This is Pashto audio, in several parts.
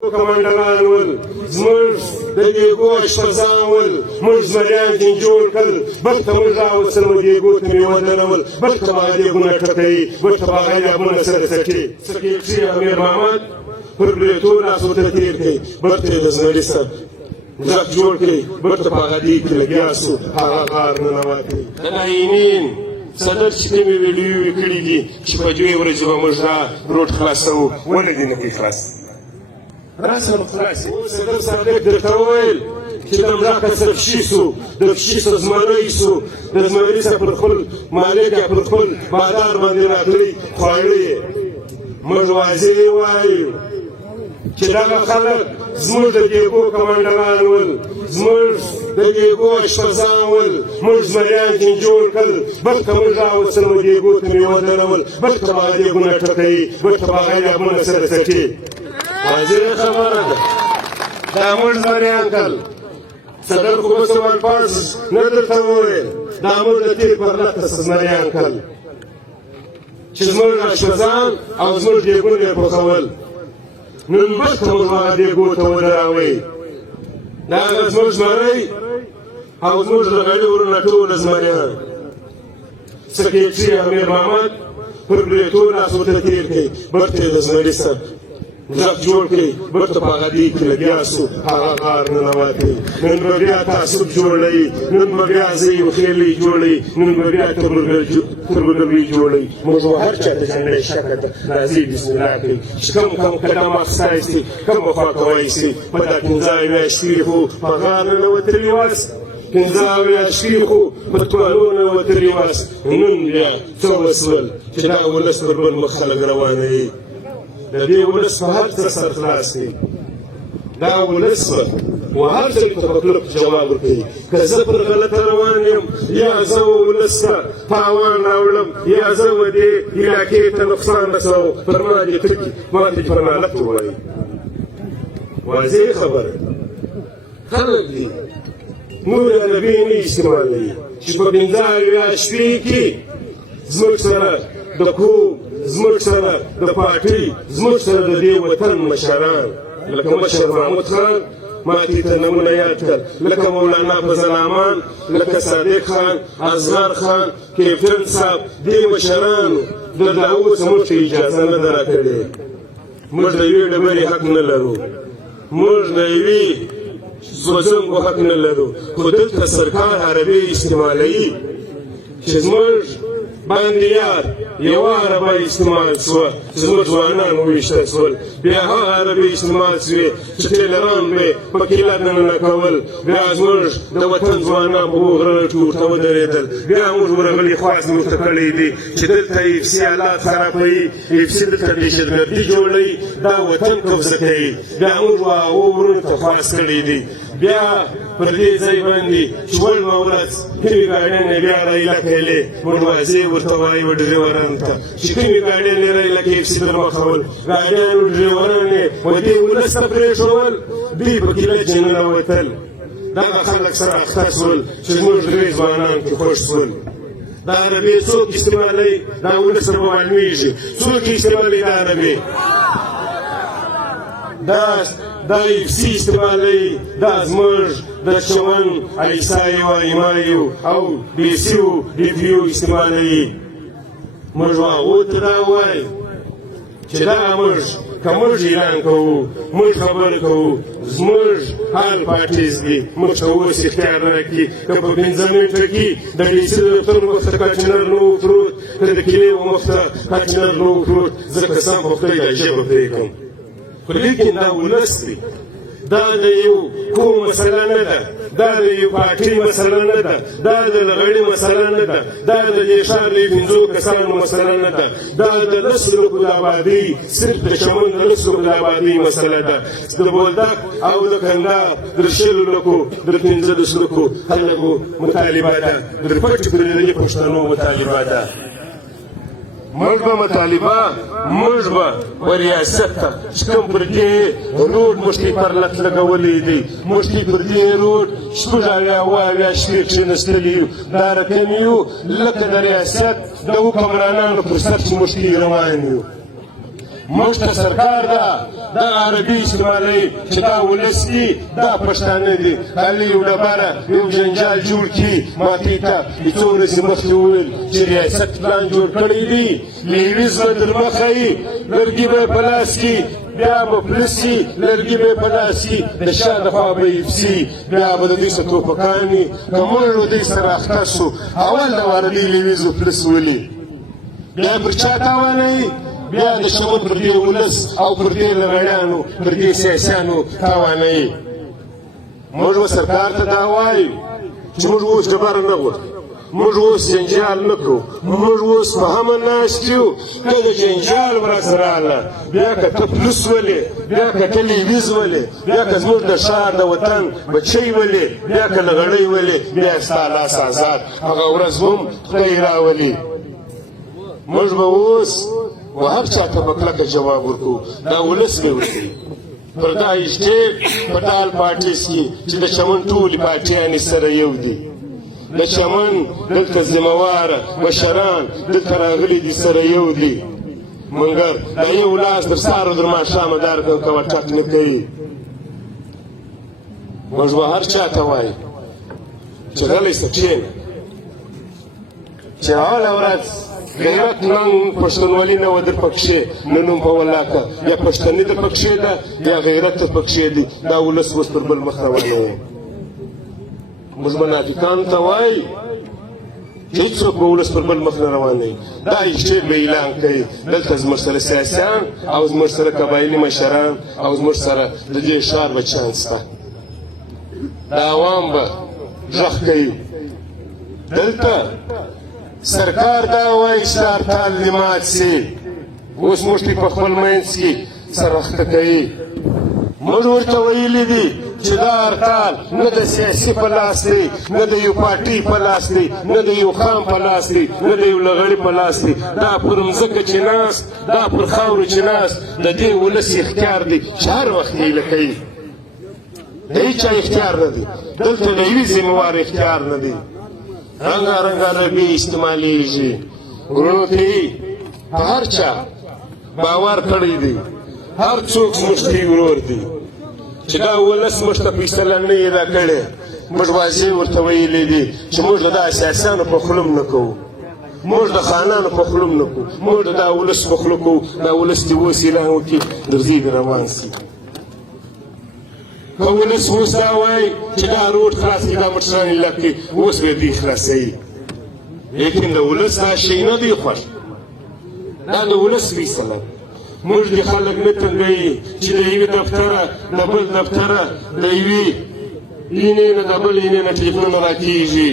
کمانډران ول زموږ د دیګو اشپزان ول موږ زمریان ځین جوړ کړل بلته موږ راوستل و دیګو ته مې ودرول بلته به دیګونه ټکوي بلته به غیابونه سره څټي سکرټري امیر محمد پر بریتو لاسو ته تېر کړي بلته یې د زمري صاحب غږ جوړ کړي بلته په هغه دیګ کې لګیا سو هغه غار ننواتې د ناینین صدر چې کومې ویډیوې کړي دي چې په دوې ورځې به موږ دا روډ خلاصوو ولې دې نه کوي خلاص راسه نو خلاص اوس صدر صادق درته وویل چې د مړه کسب شي سو د پشي سه زمری سو د زمري سه پر خپل مالک یا پر خپل بادار باندې راغلی خواړه یې موږ واضح وایو چې دغه خلک زموږ د دیګو کمانډران ول زموږ د دیګو اشپزان ول موږ زمریان ځین جوړ کړل بلته موږ راوستل و دیګو ته مې ودرول بلته به دیګونه ټکوي بلته به غیابونه سره څټي واضح خبره ده دا موږ زمریان کړل صدر خو به سوال پاس نه درته وویل دا موږ د تېر پر لته زمریان کړل چې زموږ اشپزان او زموږ دیګونه یې پخول نن بلته موږ هغه دیګو ته ودراوئ دا هغه زموږ زمری او زموږ د غړي ورونه ټول زمریان سکرټري امیر محمد پر بریتو لاسو ته تېر کړي بلته یې د زمري صاحب غږ جوړ کړي بلته په هغه دیګ کې لګیا سو هغه غار ننواتې نن به بیا تعصب جوړوي نن به بیا زوی وخېلۍ جوړوي نن به بیا تربګلوي جوړوي موږ به هر چا ته ځانګړی شکل راځي بسم الله کوي چې کوم قدم اخیستی کومه خوا کوی سي په دا پنځه میاشتې خو په غار ننوتلي واست پنځه میاشتې خو په توالو ننوتلي واست نن بیا څه وسول چې دغه ولس پر بل مخ خلک روانوي د دې ولس په هر څه سر خلاص کړي دا ولس به و هر ځای ته په کلک جواب ورکوي که زه پر غلطه روان یم یا زه ولس ته تاوان راوړم یا زه و دې علاقې ته نقصان رسوم پر ما دې ټکي ما دې پر نالت ووایي واضح خبره خلک دي موږ د نبي نه استعمالوي چې په پنځه اویا شپې کې زموږ سره د کوم زموږ سره د پارټۍ زموږ سره د دې وطن مشران لکه مشر محمود خان ماتې ته نمونه یاد کړ لکه مولانا فضل امان لکه صادق خان اصغر خان کیفن صاحب دې مشرانو د دعوت زموږ ته اجازه نه ده راکړې موږ د یوې ډبرې حق نه لرو موږ د یوې زوځنګو حق نه لرو خو دلته سرکار عربي استعمالوي چې زموږ باندې یار یوه عربه استعمال شوه چې زموږ ځوانان وویشته شول بیا هغه عربي استعمال شوې چې ټیلران به پکې لدننه کول بیا زموږ د وطن ځوانان په هغو غره ټوټه ودرېدل بیا موږ ورغلي خواست موږ ته کړی دی چې دلته افسي حالات خرابوي افسي دلته دهشتګردي جوړوي دا وطن قبضه کوي بیا موږ هغو ورونو ته خواست کړی دی بیا پر دې ځای باندې چې ولمه ورځ کومې ګاډیانې بیا رایله کولی موږ واضح ورته وایو ډریورانو ته چې کومې ګاډیانې رایله کوي افسي در مخول ګاډیانو ډریورانې و دې ولس ته پرېښول دوی پکې لجې ننوتل دغه خلک سره اخته شول چې زموږ درې ځوانان کې خوښ شول دا عربي څوک استعمالوي دا ولس سره به معلومېږي څوک استعمالوي دا عربي دا افسي استعمالوي دا زموږ د چمن عیسایو ایمایو او بیسیو ډیپیو استعمالوي موږ هغو ته دا وایو چې دا موږ که موږ اعلان کوو موږ خبرې کوو زموږ حال پارټیز دي موږ ته اوس اختیار راکړي که په پنځه منټه کې د ډیسي د دفتر مخ ته کټنر نه وکړود که د کلي مخ ته کټنر نه وکړود زه قسم په خدای دا ژبه پرېږدم خو لیکن دا ولس دی دا د یو کوم مسله نه ده دا د یو پارټۍ مسله نه ده دا د لغړي مسله نه ده دا د دې ښار د پنځو کسانو مسله نه ده دا د لس لکو د آبادۍ صرف د چمن د لس لکو د آبادۍ مسله ده د بولدک او د کندهار د شلو لکو د پنځلس لکو خلکو مطالبه ده د پټې پرېدلې پښتنو مطالبه ده موږ به مطالبه موږ به ریاست ته چې کوم پر دې روډ موږ ته پر لت لګولی دی موږ ته پر دې روډ شپږ اویا اوه اویا شپې کښېنستلي یو دا رقم یو لکه د ریاست د حکمرانانو پر سر چې موږ ته روان یو موږ ته سرکار ده دغه عربي استعمالوي چې دا ولس دي دا پښتانه دي علي یو ډبره یو جنجال جوړ کړي ماتې ته یې څو ورځې مخکې وویل چې ریاست پلان جوړ کړی دی لیویز به در مخه یي لرګي به یې په لاس کي بیا به پلس سي لرګي به یې په لاس کي د شا د خوا به یې پسي بیا به د دوی څه توپکان وي که موږ له دوی سره اخته سو اول د واره دوی لیویز و پلس ولي بیا پر چا تاوانوي بیا د شمال پر دې ولس او پر دې لغړیانو پر دې سیاسیانو تاوانوي موږ به سرکار ته دا وایو چې موږ اوس ډبره نه غواړو موږ اوس جنجال نه کوو موږ اوس په امن ناست یو که د جنجال ورځ راغله بیا که ته پلوس ولې بیا که ته لیویز ولې بیا که زموږ د ښار د وطن بچی ولې بیا که لغړی ولې بیا ستا لاس آزاد هغه ورځ هم خدای راولي موږ به اوس و هر چا ته به کلکه جواب ورکوو دا ولس به ورکوي پر دا اجتیب په ټال پارټیز کې چې د چمن ټولې پارټیانې سره یو دي د چمن دلته ذمهواره مشران دلته راغلي دي سره یو دي مګر د یو لاس در سهار در ماښامه دار کوه ټک نه کوي موږ به هر چا ته وایو چې غلی شه کښېنه چې اوله ورځ غیرت نن پښتونولي نه وه در پکښې نه نوم په ولاکه یا پښتني در پکښې ده یا غیرت در پکښې دی دا ولس اوس پر بل مخ روانوي موږ منافقانو ته وایي چې هېڅوک به ولس پر بل مخ نه روانوي دا اجتیب به اعلان کوي دلته زموږ سره سیاسیان او زموږ سره قبایلي مشران او زموږ سره د دې ښار بچیان شته دا عوام به غږ کوي دلته سرکار دا وایي چې دا هرتال دې مات سي اوس موږ په خپل منځ کې سر اخته کوي موږ ورته ویلي دي چې دا هرتال نه د سیاسي په لاس دی نه د یو پارټي په لاس دی نه د یو خان په لاس دی نه د یو لغړي په لاس دی دا پر مځکه چې ناست دا پر خاورو چې ناست د دې ولس اختیار دی چې هر وخت هیله کوي د هېچا اختیار نه دی دلته د یوې ذمهوار اختیار نه دی رنګارنګ عربي استعمالیږي ورونو ته په هر چا باور کړی دی هر څوک زموږ ته ورور دی چې دا ولس موږ ته فیصله نه یې دا کړې موږ واضح ورته ویلي دي چې موږ د دا سیاسیانو په خوله نه کوو موږ د خانانو په خوله نه کوو موږ د دا ولس په خوله کوو دا ولس دې اوس اعلان وکړي درځي دې روان سي که ولس اوس دا وایي چې دا روډ خلاص کړي دا موټران یې لک کړي اوس به دوی خلاصوي لیکن د ولس دا شی نه دی خوښ دا د ولس فیصله موږ دې خلک نه تنګوي چې د یوې دفتره د بل دفتره د یوې اینې نه د بل اینې نه ټلیفونونه راکېږي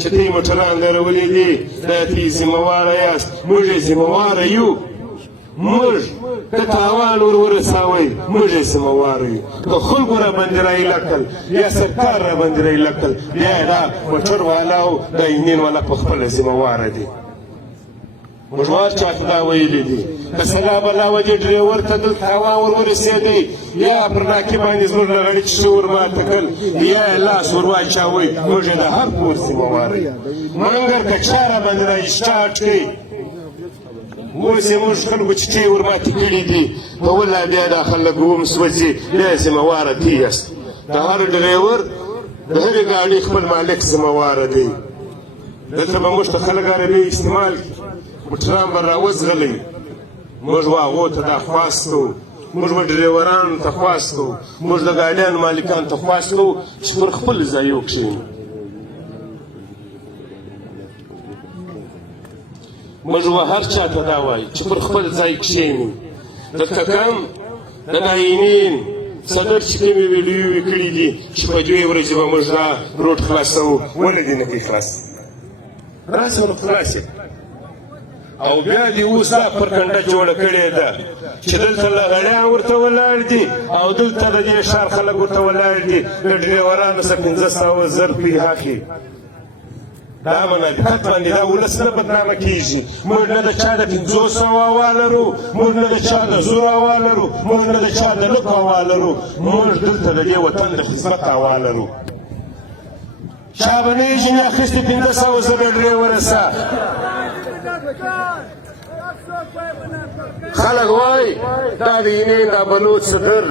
چې ته یې موټران درولي دي دا ته یې ذمهواره یاست موږ یې ذمهواره یو موږ که تاوان ور ورسوئ موږ یې ذمهواره یو که خلکو راباندې رایله کړل یا سرکار راباندې رایله کړل بیا یې دا موټر والا او دا اینین والا په خپله ذمهواره دي موږ هر چا ته دا ویلي دي که سلا بلا وجې ډریور ته دلته تاوان ور ورسېدی یا پر ناکې باندې زموږ لغړي چې څه ور ماته کړل یا یې لاس ور واچوئ موږ یې د حق ور ذمهواره یو مګر که چا راباندې را اسټارټ کړي اوس یې موږ خلکو چې ټې ور ماتې کړي دي په والله بیا دا خلک هم سوځي بیا یې ذمهواره ته یاست د هر ډریور د هرې ګاډۍ خپل مالک ذمهواره دی دلته به موږ ته خلک عربي استعمال کړي موټران به راوځغلئ موږ به هغو ته دا خواست کوو موږ به ډریورانو ته خواست کوو موږ د ګاډیانو مالکانو ته خواست کوو چې پر خپل ځای وکښېني موږ به هر چا ته دا وایو چې پر خپل ځای کښېني دلته کم د ناینین صدر چې کومې ویډیوې کړي دي چې په دوې ورځې به موږ دا روډ خلاصوو ولې دې نه کوي خلاص راسه ورو خلاص او بیا دې اوس دا پرکنډه جوړه کړې ده چې دلته لغړیان ورته ولاړ دي او دلته د دې ښار خلک ورته ولاړ دي د ډریورانو څه 500 زر پرې اخلي دا منافقت باندې دا ولس نه بدنامه کېږي موږ نه د چا د 500 هوا لرو موږ نه د چا د زور هوا لرو موږ نه د چا د لک هوا لرو موږ دلته د دې وطن د خدمت هوا لرو چا به نه یې ځینې اخیستې 500 زره ډریوره سه خلک وایي دا د اینې دا بلوچ سټر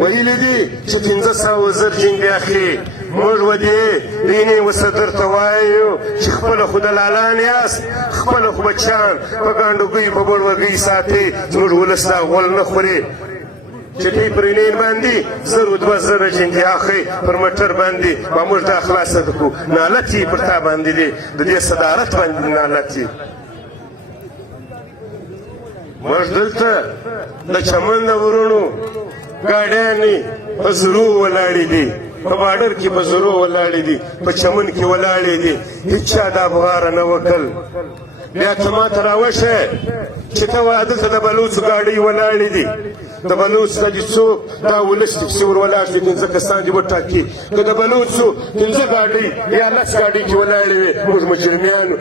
ویلي دي چې 500 زر جنګي اخلي موږ و دې د اینې وسدر ته وایو چې خپله خو دلالان یاست خپله خو بچیان په ګانډوګۍ په بړوګۍ ساتي زموږ ولس دا غول نه خوري چټۍ پر اینې باندې 2 زره جنګي اخلي پر موټر باندې به موږ دا خلاصه کړو نالت یې پر تا باندې دی د دې صدارت باندې نالت یې موږ دلته د چمن د ورونو ګاډیانې په زرو ولاړې دي په باډر کې په زرو ولاړې دي په چمن کې ولاړې دي هېچا دا بغاره نه وکړل بیا ته ما ته راوښیه چې ته وایه دلته د بلوڅو ګاډۍ ولاړې دي د بلوڅ که دې څوک دا ولس دې پسې ور ولاړ دي 5 کسان دې وټاکي که د بلوڅو 5 ګاډۍ یا 10 ګاډۍ کې ولاړې وې موږ مجرمیانو